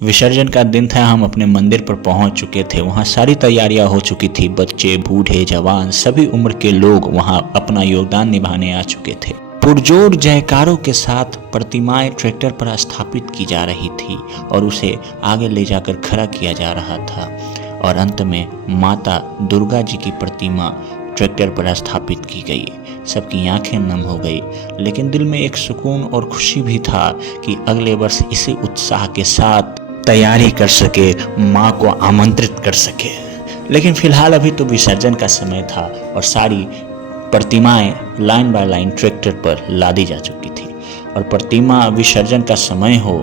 विसर्जन का दिन था। हम अपने मंदिर पर पहुंच चुके थे। वहां सारी तैयारियां हो चुकी थी। बच्चे, बूढ़े, जवान, सभी उम्र के लोग वहां अपना योगदान निभाने आ चुके थे। पुरजोर जयकारों के साथ प्रतिमाएं ट्रैक्टर पर स्थापित की जा रही थी और उसे आगे ले जाकर खड़ा किया जा रहा था। और अंत में माता दुर्गा जी की प्रतिमा ट्रैक्टर पर स्थापित की गई। सबकी आंखें नम हो गई, लेकिन दिल में एक सुकून और खुशी भी था कि अगले वर्ष इसी उत्साह के साथ तैयारी कर सके, माँ को आमंत्रित कर सके। लेकिन फिलहाल अभी तो विसर्जन का समय था और सारी प्रतिमाएं लाइन बाय लाइन ट्रैक्टर पर लादी जा चुकी थी। और प्रतिमा विसर्जन का समय हो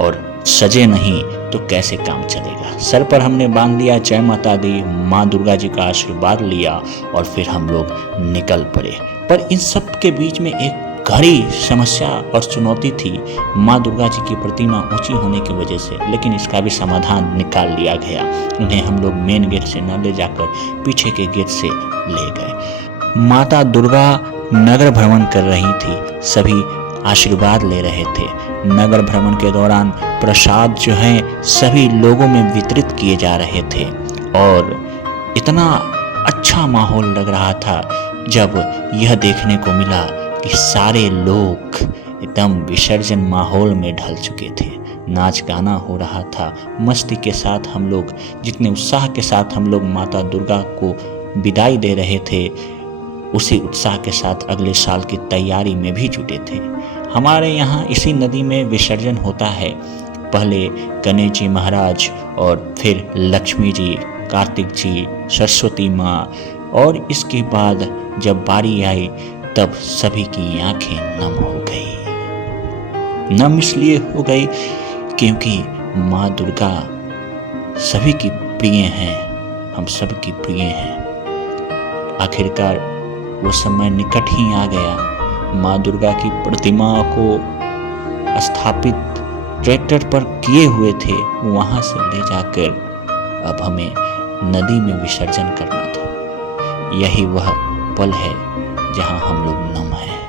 और सजे नहीं तो कैसे काम चलेगा। सर पर हमने बांध लिया, जय माता दी, माँ दुर्गा जी का आशीर्वाद लिया और फिर हम लोग निकल पड़े। पर इन सब के बीच में एक घड़ी समस्या और चुनौती थी, माँ दुर्गा जी की प्रतिमा ऊंची होने की वजह से। लेकिन इसका भी समाधान निकाल लिया गया। उन्हें हम लोग मेन गेट से न ले जाकर पीछे के गेट से ले गए। माता दुर्गा नगर भ्रमण कर रही थी, सभी आशीर्वाद ले रहे थे। नगर भ्रमण के दौरान प्रसाद जो है सभी लोगों में वितरित किए जा रहे थे और इतना अच्छा माहौल लग रहा था जब यह देखने को मिला कि सारे लोग एकदम विसर्जन माहौल में ढल चुके थे। नाच गाना हो रहा था, मस्ती के साथ हम लोग, जितने उत्साह के साथ हम लोग माता दुर्गा को विदाई दे रहे थे, उसी उत्साह के साथ अगले साल की तैयारी में भी जुटे थे। हमारे यहाँ इसी नदी में विसर्जन होता है। पहले गणेश जी महाराज और फिर लक्ष्मी जी, कार्तिक जी, सरस्वती माँ, और इसके बाद जब बारी आई तब सभी की आंखें नम हो गई। नम इसलिए हो गई क्योंकि माँ दुर्गा सभी की प्रिय हैं, हम सब की प्रिय हैं। आखिरकार वो समय निकट ही आ गया। माँ दुर्गा की प्रतिमा को स्थापित ट्रैक्टर पर किए हुए थे, वहां से ले जाकर अब हमें नदी में विसर्जन करना था। यही वह पल है जहां हम लोग नम हैं।